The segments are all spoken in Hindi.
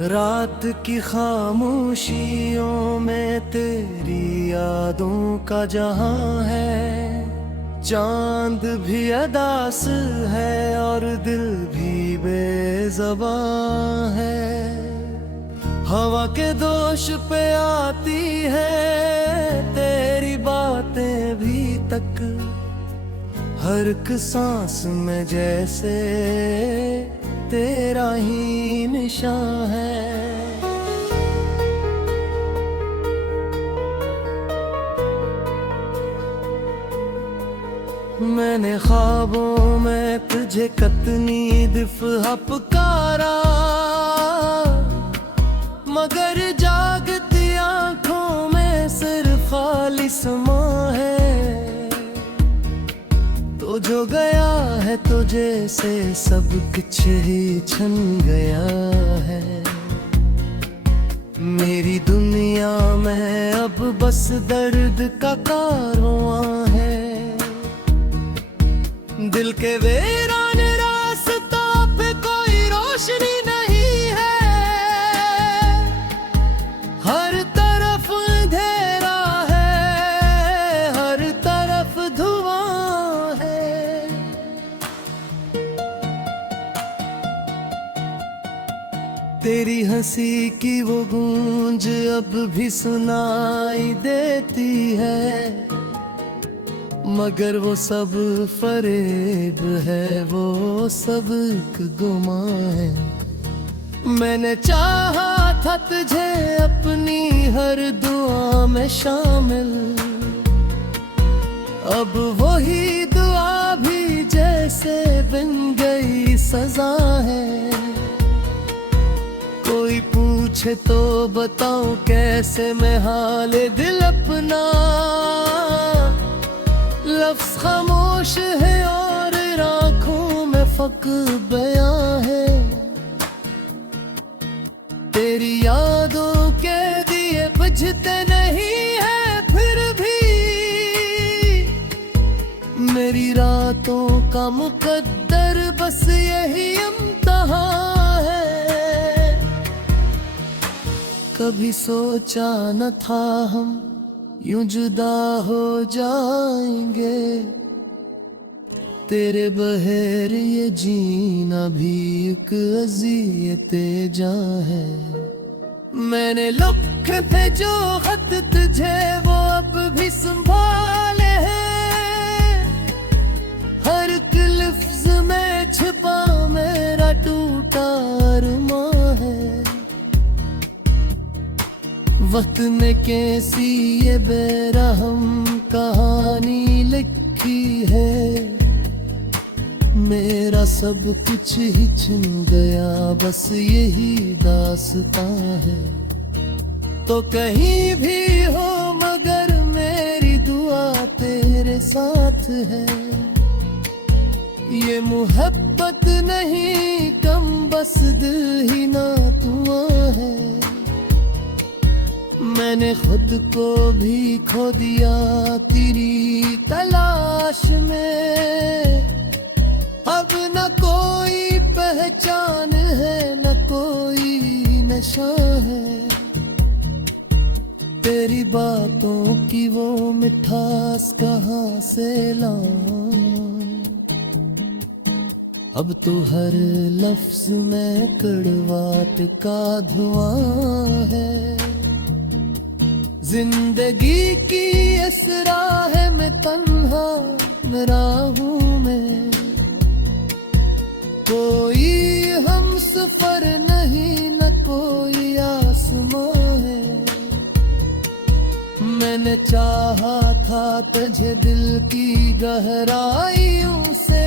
रात की खामोशियों में तेरी यादों का जहां है। चांद भी अदास है और दिल भी बेज़बां है। हवा के दोष पे आती है तेरी बातें भी तक। हर एक सांस में जैसे तेरा ही निशान है। मैंने ख्वाबों में तुझे कितनी दफा पुकारा, मगर जागती आंखों में सिर्फ खाली समा है। तो जो गया है तो जैसे सब कुछ ही छन गया है। मेरी दुनिया में अब बस दर्द का कारवां है। दिल के वीरान रास्ता पे कोई रोशनी नहीं है। हर तरफ अंधेरा है, हर तरफ धुआं है। तेरी हंसी की वो गूंज अब भी सुनाई देती है, मगर वो सब फरेब है, वो सब एक गुमां है। मैंने चाहा था तुझे अपनी हर दुआ में शामिल, अब वही दुआ भी जैसे बन गई सजा है। कोई पूछे तो बताऊं कैसे मैं हाल दिल अपना। लफ्ज़ खामोश है और आँखों में फ़क़्र बयां है। तेरी यादों के दिए बुझते नहीं है, फिर भी मेरी रातों का मुकद्दर बस यही इम्तिहान है। कभी सोचा न था हम यूं जुदा हो जाएंगे, तेरे बगैर ये जीना भी एक अज़ियते जां है। मैंने लिखे थे जो खत तुझे वो अब भी संभाले हैं। हर एक लफ्ज़ में छिपा मेरा टूटा अरमां है। वक्त ने कैसी ये बेरहम कहानी लिखी है। मेरा सब कुछ ही छिन गया, बस यही दास्तां है। तो कहीं भी हो मगर मेरी दुआ तेरे साथ है। ये मोहब्बत नहीं कम, बस दिल ही ना तुआ है। मैंने खुद को भी खो दिया तेरी तलाश में। अब न कोई पहचान है, न कोई नशा है। तेरी बातों की वो मिठास कहाँ से लाऊं। अब तो हर लफ्ज में कड़वाहट का धुआं है। जिंदगी की इस राह में तन्हा मेरा हूँ मैं। कोई हम सफर नहीं, न कोई आसमां है। मैंने चाहा था तुझे दिल की गहराइयों से,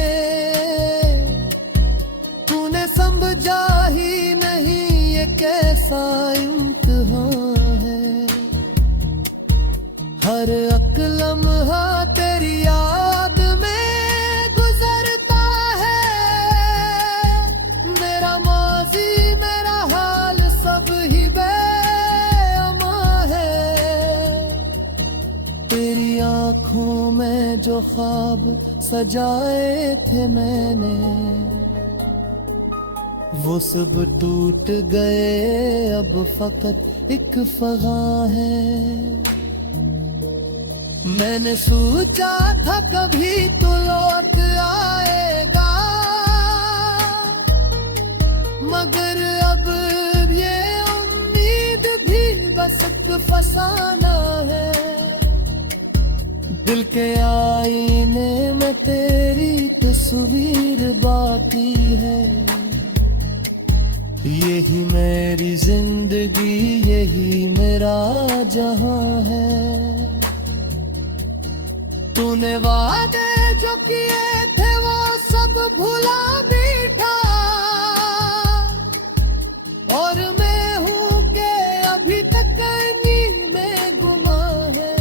तूने समझा ही नहीं ये कैसा इम्तिहान है। हर एक लम्हा तेरी याद में गुजरता है। मेरा माजी मेरा हाल सब ही बेअमां है। तेरी आँखों में जो ख्वाब सजाए थे मैंने, वो सब टूट गए, अब फकत एक फगा है। मैंने सोचा था कभी तो लौट आएगा, मगर अब ये उम्मीद भी बस एक फसाना है। दिल के आईने में तेरी तस्वीर बाकी है। यही मेरी जिंदगी, यही मेरा जहां है। तूने वादे जो किए थे वो सब भुला बैठा, और मैं हूँ के अभी तक नींद में गुमा है।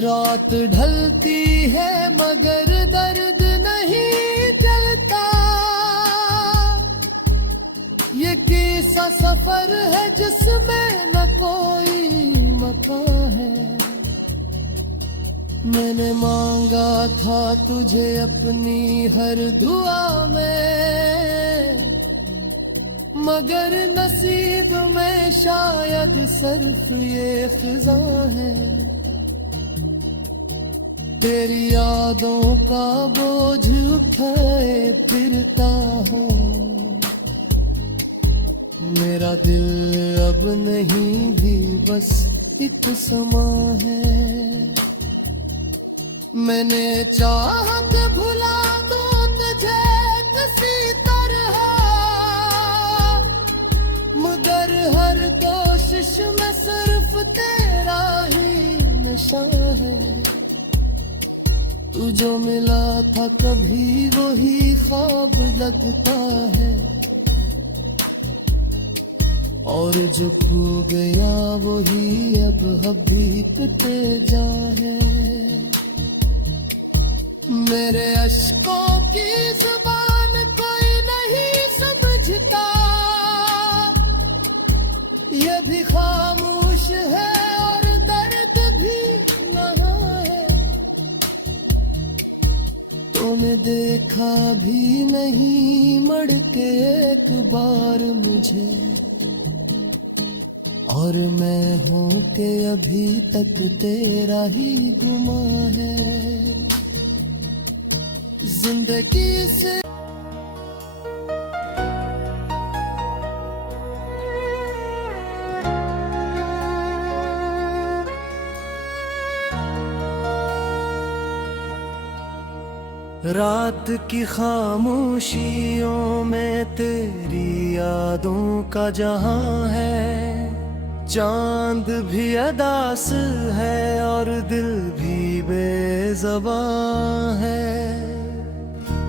रात ढलती है मगर दर्द नहीं जलता। ये कैसा सफर है जिसमें न कोई मकान है। मैंने मांगा था तुझे अपनी हर दुआ में, मगर नसीब में शायद सिर्फ ये फिजा है। तेरी यादों का बोझ उठाए फिरता हूँ, मेरा दिल अब नहीं भी बस एक समा है। मैंने चाहा कि भुला दूं तुझे किसी तरह, मगर हर कोशिश में सिर्फ तेरा ही नशा है। तू जो मिला था कभी वही ख्वाब लगता है, और जो खो गया वही अब बीतते जा है। मेरे अश्कों की जुबान कोई नहीं समझता, ये भी खामोश है और दर्द भी यहाँ है। तूने देखा भी नहीं मुड़ के एक बार मुझे, और मैं हूँ के अभी तक तेरा ही गुमा है। जिंदगी से रात की खामोशियों में तेरी यादों का जहां है। चांद भी अदास है और दिल भी बेज़बां है।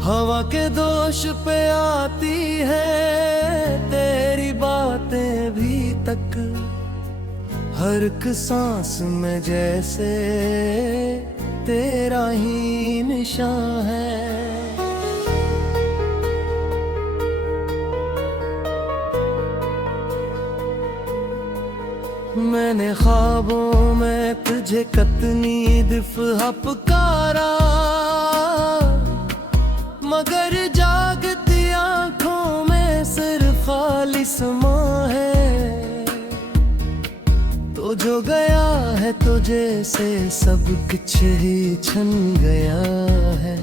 हवा के दोष पे आती है तेरी बातें भी तक, हर एक सांस में जैसे तेरा ही निशान है। मैंने ख्वाबों में तुझे कतनी दफा पुकारा, मगर जागती आंखों में सिर्फ खाली समा है। तो जो गया है तो जैसे सब कुछ ही छन गया है।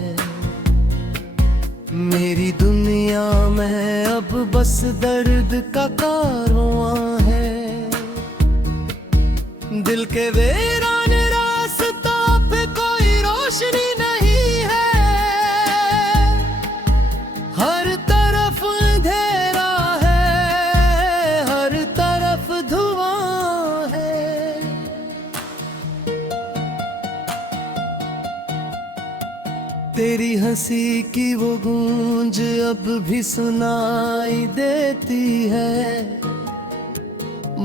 मेरी दुनिया में अब बस दर्द का कारवां है। दिल के वीरान रास्ता पे कोई रोशनी नहीं है, हर तरफ अंधेरा है, हर तरफ धुआं है। तेरी हंसी की वो गूंज अब भी सुनाई देती है,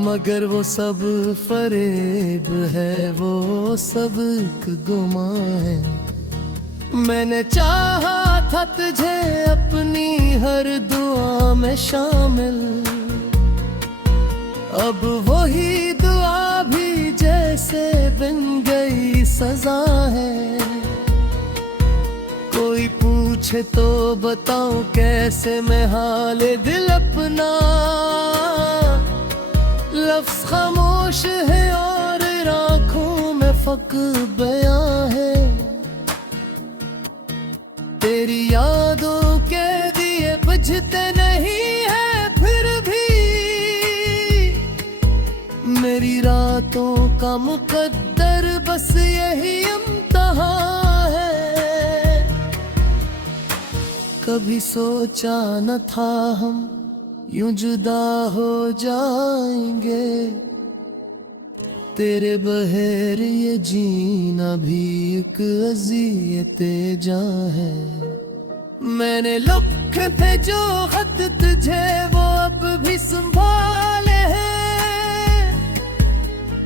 मगर वो सब फरेब है, वो सब एक गुमा है। मैंने चाहा था तुझे अपनी हर दुआ में शामिल, अब वही दुआ भी जैसे बन गई सजा है। कोई पूछ पूछे तो बताऊं कैसे मैं हाल दिल अपना। लफ्ज खामोश है और आंखों में फक बयां है। तेरी यादों के दिए बुझते नहीं है फिर भी। मेरी रातों का मुकद्दर बस यही इम्तिहान है। कभी सोचा न था हम यूं जुदा हो जाएंगे। तेरे बगैर ये जीना भी एक अज़ियते जां है। मैंने लिखे थे जो खत तुझे वो अब भी संभाले हैं।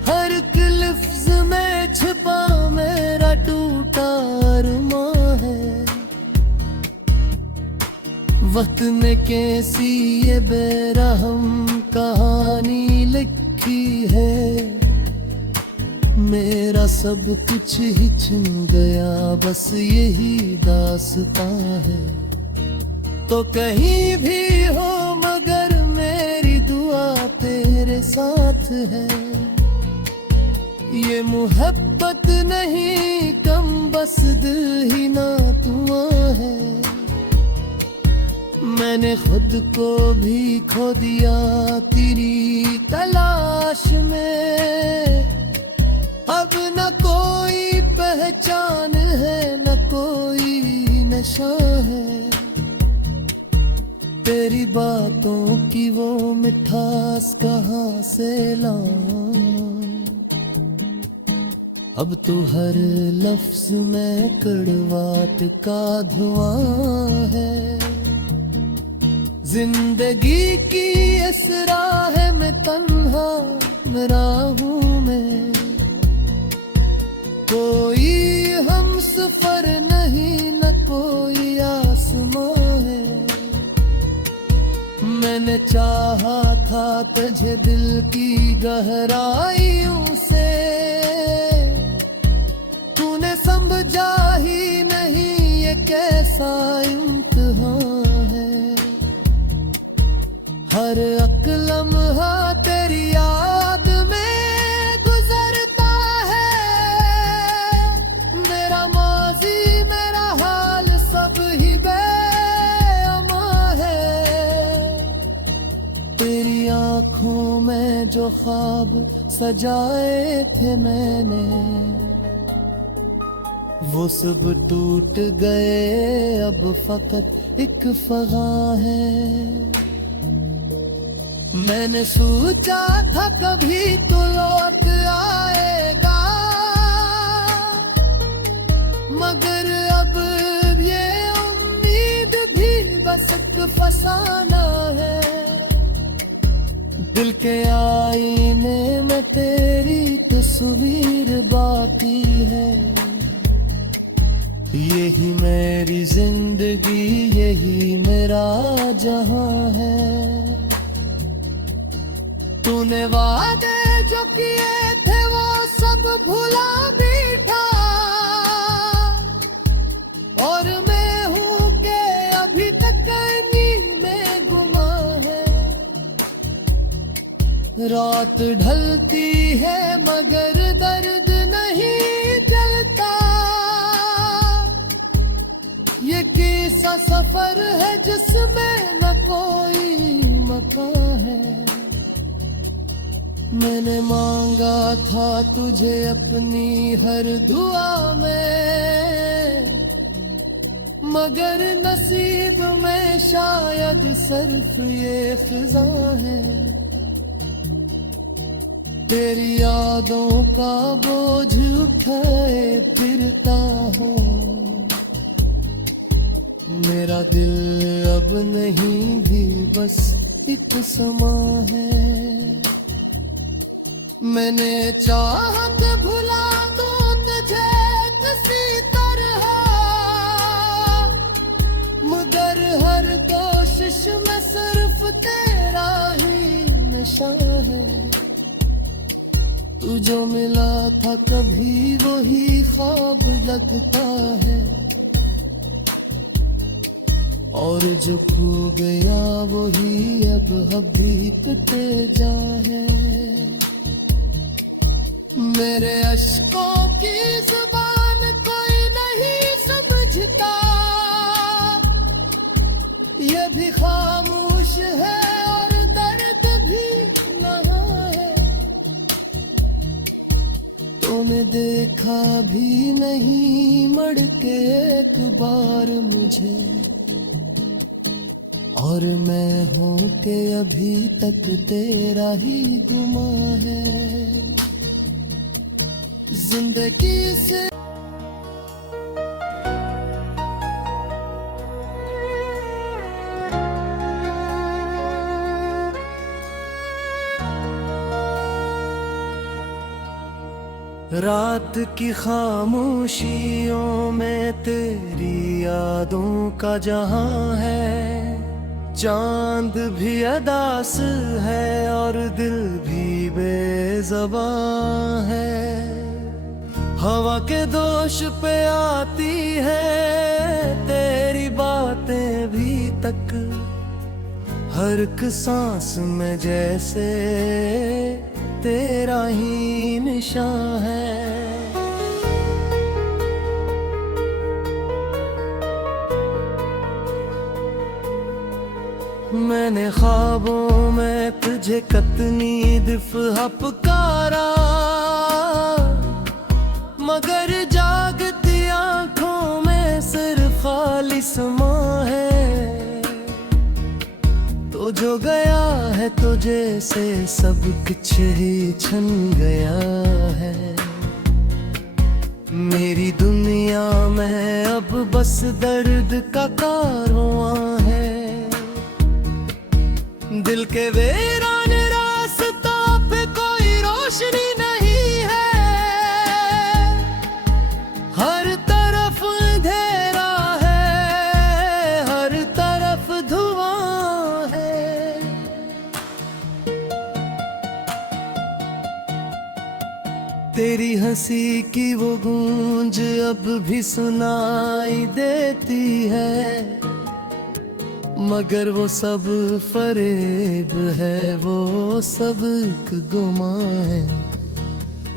हर एक लफ्ज में छिपा मेरा टूटा अरमां है। वक्त ने कैसी ये बेरहम कहानी लिखी है। मेरा सब कुछ ही छिन गया बस यही दास्तां है। तो कहीं भी हो मगर मेरी दुआ तेरे साथ है। ये मोहब्बत नहीं कम बस दिल ही ना तुआ है। मैंने खुद को भी खो दिया तेरी तलाश में। अब न कोई पहचान है न कोई नशा है। तेरी बातों की वो मिठास कहाँ से लाऊं। अब तो हर लफ्ज में कड़वाहट का धुआं है। जिंदगी की इस राह में तन्हा मेरा हूँ मैं। कोई हम सफर नहीं न कोई आसमां है। मैंने चाहा था तुझे दिल की गहराइयों से। तूने समझा ही नहीं ये कैसा इम्तिहान है। हर एक लम्हा तेरी याद में गुजरता है। मेरा माजी मेरा हाल सब ही बेअमा है। तेरी आंखों में जो ख्वाब सजाए थे मैंने वो सब टूट गए। अब फकत एक फगां है। मैंने सोचा था कभी तो लौट आएगा मगर अब ये उम्मीद भी बस एक फसाना है। दिल के आईने में तेरी तस्वीर बाकी है। यही मेरी जिंदगी यही मेरा जहां है। तूने वादे जो किए थे वो सब भुला बैठा। और मैं हूँ के अभी तक नींद में गुमा है। रात ढलती है मगर दर्द नहीं जलता। ये कैसा सफर है जिसमें न कोई मकान है। मैंने मांगा था तुझे अपनी हर दुआ में मगर नसीब में शायद सिर्फ ये फिजा है। तेरी यादों का बोझ उठाए फिरता हूँ। मेरा दिल अब नहीं भी बस एक समा है। मैंने चाहत भुला दो तुझे किसी तरह मगर हर कोशिश में सिर्फ तेरा ही नशा है। तू जो मिला था कभी वही ख्वाब लगता है। और जो खो गया वही अब बीतते जाए। मेरे अश्कों की जुबान कोई नहीं समझता, ये भी खामोश है और दर्द भी नहा है। तूने देखा भी नहीं मुड़ के एक बार मुझे, और मैं हूँ कि अभी तक तेरा ही गुमा है। जिंदगी से रात की खामोशियों में तेरी यादों का जहां है। चांद भी अदास है और दिल भी बेज़बां है। हवा के दोष पे आती है तेरी बातें भी तक, हर एक सांस में जैसे तेरा ही निशान है। मैंने ख्वाबों में तुझे कतनी दफा पुकारा, मगर जागती आंखों में सिर्फ खाली समा है। तो जो गया है तो जैसे सब कुछ ही छन गया है। मेरी दुनिया में अब बस दर्द का कारवां है। दिल के वीरान रास्ता पे कोई रोशनी नहीं है, हर तरफ अंधेरा है, हर तरफ धुआं है। तेरी हंसी की वो गूंज अब भी सुनाई देती है, मगर वो सब फरेब है, वो सब एक गुमा है।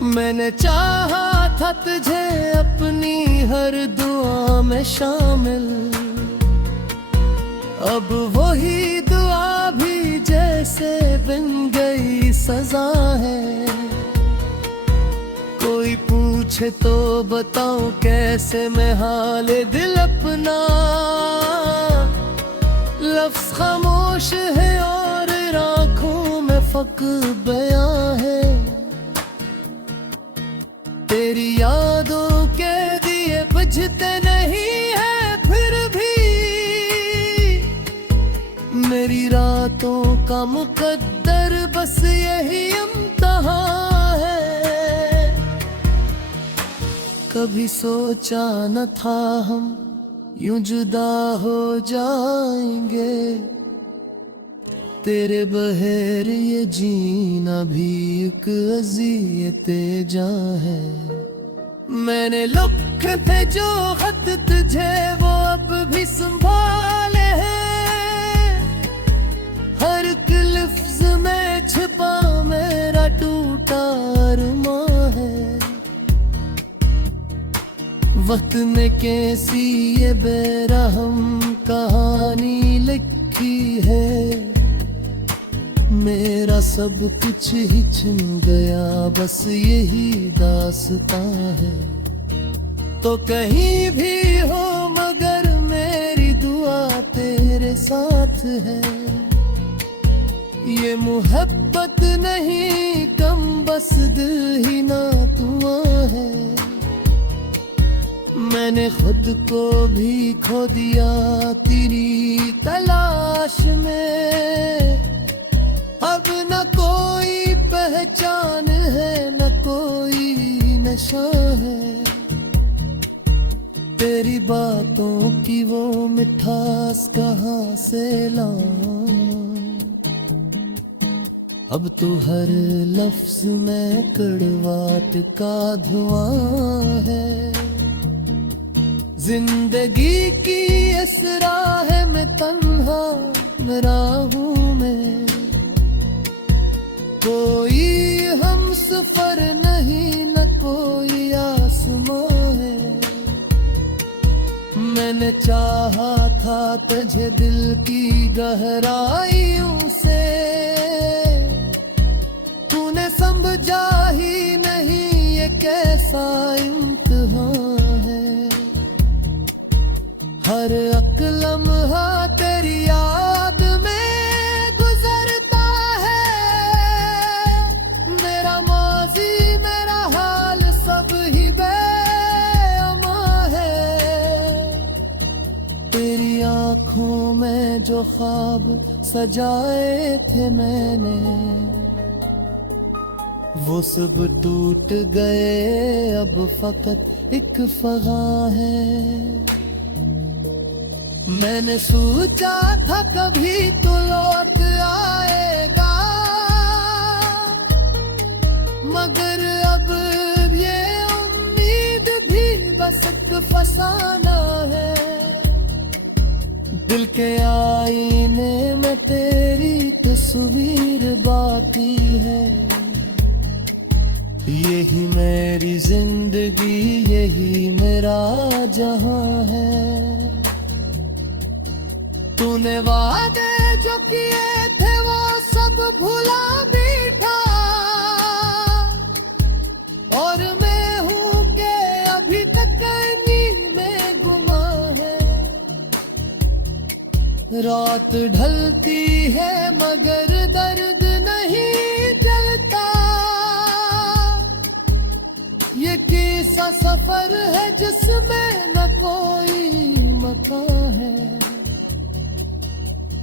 मैंने चाहा था तुझे अपनी हर दुआ में शामिल, अब वही दुआ भी जैसे बन गई सजा है। कोई पूछे तो बताऊं कैसे मैं हाले दिल अपना, लफ्ज़ खामोश है और आँखों में फ़क़्र बयां है। तेरी यादों के दिए बुझते नहीं है फिर भी, मेरी रातों का मुकद्दर बस यही इम्तिहान है। कभी सोचा न था हम यूं जुदा हो जाएंगे, तेरे बगैर ये जीना भी एक अज़ियते जां है। मैंने लिखे थे जो खत तुझे वो अब भी संभाले हैं, हर एक लफ्ज़ में छिपा मेरा टूटा अरमां है। वक्त ने कैसी ये बेरहम कहानी लिखी है, मेरा सब कुछ ही छिन गया बस यही दास्तां है। तो कहीं भी हो मगर मेरी दुआ तेरे साथ है। ये मोहब्बत नहीं कम बस दिल ही ना दुआ है। मैंने खुद को भी खो दिया तेरी तलाश में, अब न कोई पहचान है न कोई नशा है। तेरी बातों की वो मिठास कहाँ से लाऊं, अब तो हर लफ्ज में कड़वाहट का धुआं है। जिंदगी की इस राह में तन्हा मेरा हूँ मैं, कोई हम सफर नहीं न कोई आसमां है। मैंने चाहा था तुझे दिल की गहराइयों से, तूने समझा ही नहीं ये कैसा इम्तिहान है। हर एक लम्हा तेरी याद में गुजरता है, मेरा माजी मेरा हाल सब ही बेअमा है। तेरी आंखों में जो ख्वाब सजाए थे मैंने, वो सब टूट गए अब फकत एक फगा है। मैंने सोचा था कभी तो लौट आएगा, मगर अब ये उम्मीद भी बस एक फसाना है। दिल के आईने में तेरी तस्वीर बाकी है, यही मेरी जिंदगी यही मेरा जहां है। तूने वादे जो किए थे वो सब भुला बैठा, और मैं हूँ के अभी तक नींद में गुमा है। रात ढलती है मगर दर्द नहीं जलता, ये कैसा सफर है जिसमें न कोई मकान है।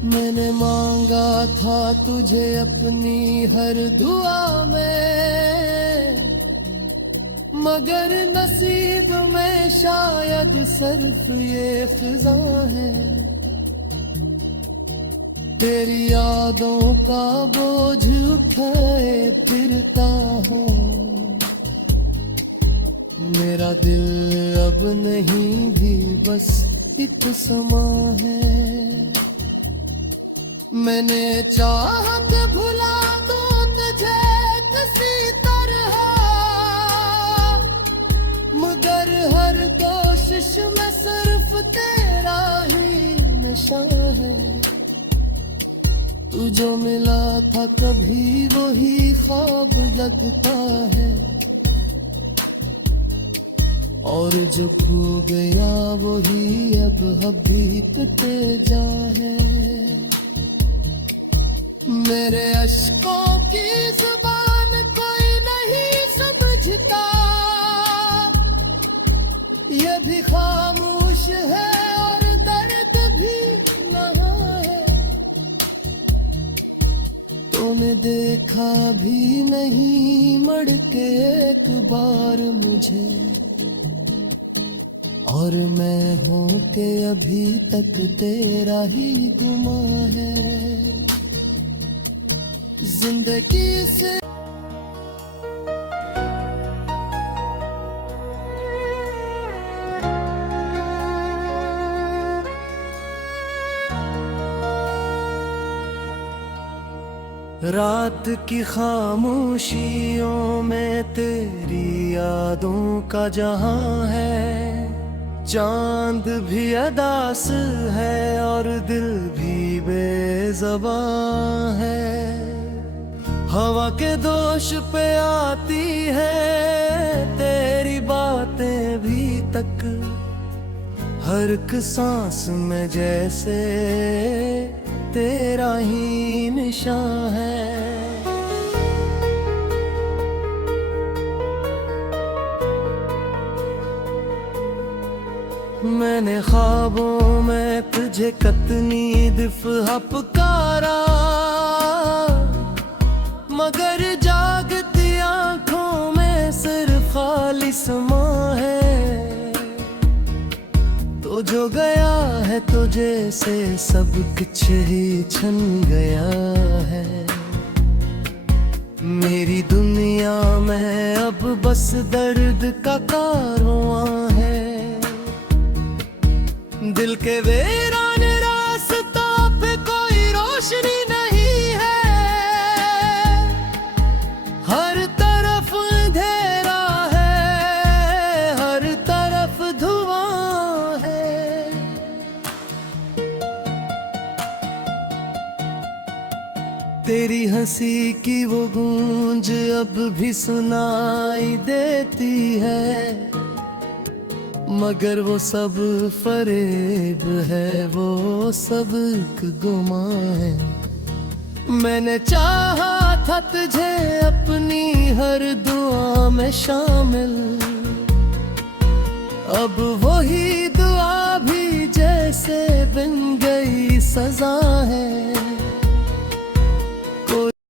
मैंने मांगा था तुझे अपनी हर दुआ में, मगर नसीब में शायद सिर्फ ये फिजा है। तेरी यादों का बोझ उठाए फिरता हूँ, मेरा दिल अब नहीं भी बस एक समा है। मैंने चाहत भुला दूं तुझे किसी तरह, मगर हर कोशिश में सिर्फ तेरा ही निशान है। तू जो मिला था कभी वही ख्वाब लगता है, और जो खो गया वही अब बीतते जा है। मेरे अश्कों की जुबान कोई नहीं समझता, ये भी खामोश है और दर्द भी नहा है। तूने देखा भी नहीं मुड़ के एक बार मुझे, और मैं हूँ के अभी तक तेरा ही गुमा है। जिंदगी से रात की खामोशियों में तेरी यादों का जहां है। चांद भी अदास है और दिल भी बेज़बां है। हवा के दोष पे आती है तेरी बातें भी तक, हर एक सांस में जैसे तेरा ही निशान है। मैंने ख्वाबों में तुझे कतनी दफा पुकारा, मगर जागती आंखों में सिर्फ खाली समा है। तो जो गया है तो जैसे सब कुछ ही छन गया है। मेरी दुनिया में अब बस दर्द का कारवां है। दिल के वीरान रास्ता पे कोई रोशनी नहीं है, हर तरफ अंधेरा है, हर तरफ धुआं है। तेरी हंसी की वो गूंज अब भी सुनाई देती है, मगर वो सब फरेब है, वो सब एक गुमां है। मैंने चाहा था तुझे अपनी हर दुआ में शामिल, अब वही दुआ भी जैसे बन गई सजा है।